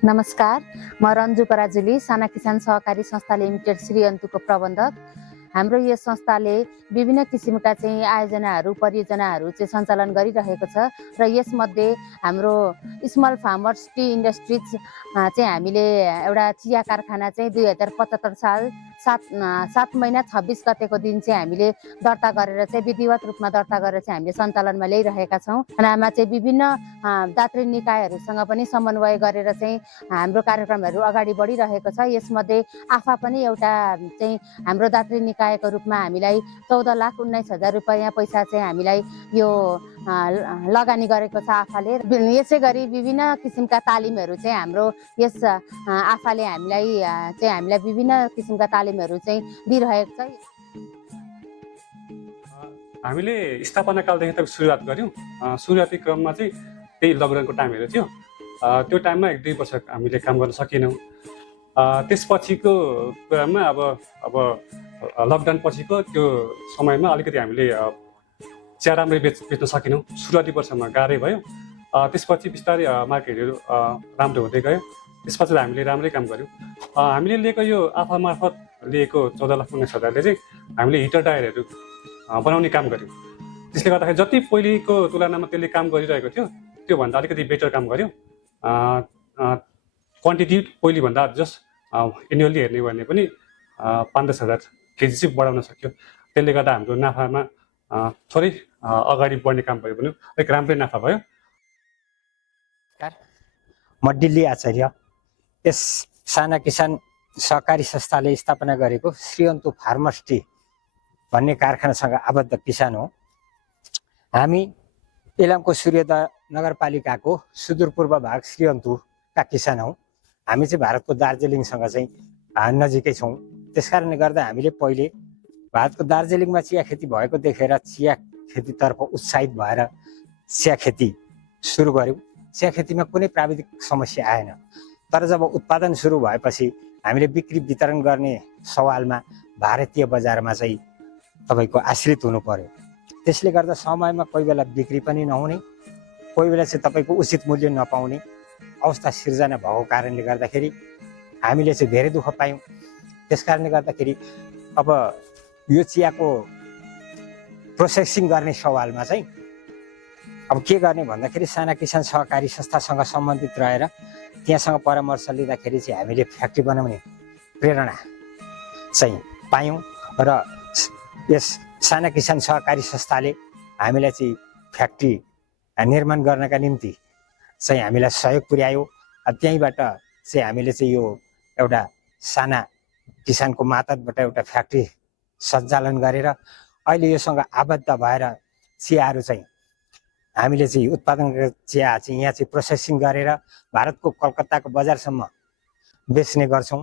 नमस्कार, म रन्जु पराजुली साना किसान सहकारी संस्था लिमिटेड श्री अन्तुको प्रबन्धक। हाम्रो यस संस्थाले विभिन्न किसिमका चाहिँ आयोजनाहरू परियोजनाहरू चाहिँ सञ्चालन गरिरहेको छ र यसमध्ये हाम्रो स्मल फार्मर्स टी इन्डस्ट्रिज चाहिँ हामीले एउटा चिया कारखाना चाहिँ 2075 साल 7 महिना 26 गतेको दिन चाहिँ हामीले दर्ता गरेर चाहिँ विधिवत रूपमा दर्ता गरेर चाहिँ हामीले सञ्चालनमा ल्याइरहेका छौँ। खानामा चाहिँ विभिन्न दात्री निकायहरूसँग पनि समन्वय गरेर चाहिँ हाम्रो कार्यक्रमहरू अगाडि बढिरहेको छ। यसमध्ये आफा पनि एउटा चाहिँ हाम्रो दात्री निकायको रूपमा हामीलाई 14,19,000 रुपैयाँ पैसा चाहिँ हामीलाई यो लगानी गरेको छ आफाले। यसै गरी विभिन्न किसिमका तालिमहरू चाहिँ हाम्रो यस आफाले हामीलाई विभिन्न किसिमका तालिमहरू चाहिँ दिइरहेको छ। हामीले स्थापना कालदेखि त सुरुवात गऱ्यौँ। सुरुवाती क्रममा चाहिँ त्यही लकडाउनको टाइमहरू थियो। त्यो टाइममा 1-2 वर्ष हामीले काम गर्न सकेनौँ। त्यसपछिको कुरामा अब लकडाउन पछिको त्यो समयमा अलिकति हामीले चिया राम्रै बेच्न सकेनौँ। सुरुवाती वर्षमा गाह्रै भयो। त्यसपछि बिस्तारै मार्केटहरू राम्रो हुँदै गयो। त्यसपछि हामीले राम्रै काम गऱ्यौँ। हामीले लिएको यो आफा मार्फत लिएको 14,19,000ले चाहिँ हामीले हिटर टायरहरू बनाउने काम गऱ्यौँ। त्यसले गर्दाखेरि जति पहिलेको तुलनामा त्यसले काम गरिरहेको थियो त्योभन्दा अलिकति बेटर काम गऱ्यौँ। क्वान्टिटी पहिलेभन्दा जस्ट एनुअली हेर्ने हो भने पनि 5-10 हजार केजी चाहिँ बढाउन सक्यो। त्यसले गर्दा हाम्रो नाफामा थोरै अगाडि बढ्ने काम भयो भने अलिक राम्रै नाफा भयो। म डिल्ली आचार्य यस साना किसान सहकारी संस्थाले स्थापना गरेको श्री अन्तु फार्मर्स टी भन्ने कारखानासँग आबद्ध किसान हो। हामी इलामको सूर्योदय नगरपालिकाको सुदूरपूर्व भाग श्री अन्तुका किसान हौँ। हामी चाहिँ भारतको दार्जिलिङसँग चाहिँ नजिकै छौँ। त्यसकारणले गर्दा हामीले पहिले भारतको दार्जिलिङमा चिया खेती भएको देखेर चिया खेतीतर्फ उत्साहित भएर चिया खेती सुरु गऱ्यौँ। चिया खेतीमा कुनै प्राविधिक समस्या आएन। तर जब उत्पादन सुरु भएपछि हामीले बिक्री वितरण गर्ने सवालमा भारतीय बजारमा चाहिँ तपाईँको आश्रित हुनु पर्यो। त्यसले गर्दा समयमा कोही बेला बिक्री पनि नहुने, कोही बेला चाहिँ तपाईँको उचित मूल्य नपाउने अवस्था सिर्जना भएको कारणले गर्दाखेरि हामीले चाहिँ धेरै दुःख पायौँ। त्यस कारणले गर्दाखेरि अब यो चियाको प्रोसेसिङ गर्ने सवालमा चाहिँ अब के गर्ने भन्दाखेरि साना किसान सहकारी संस्थासँग सम्बन्धित रहेर त्यहाँसँग परामर्श लिँदाखेरि चाहिँ हामीले फ्याक्ट्री बनाउने प्रेरणा चाहिँ पायौँ र यस साना किसान सहकारी संस्थाले हामीलाई चाहिँ फ्याक्ट्री निर्माण गर्नका निम्ति चाहिँ हामीलाई सहयोग पुर्यायो। त्यहीँबाट चाहिँ हामीले चाहिँ यो एउटा साना किसानको मातहतबाट एउटा फ्याक्ट्री सञ्चालन गरेर अहिले योसँग आबद्ध भएर चियाहरू चाहिँ हामीले चाहिँ उत्पादन गरेर चिया चाहिँ यहाँ चाहिँ प्रोसेसिङ गरेर भारतको कलकत्ताको बजारसम्म बेच्ने गर्छौँ।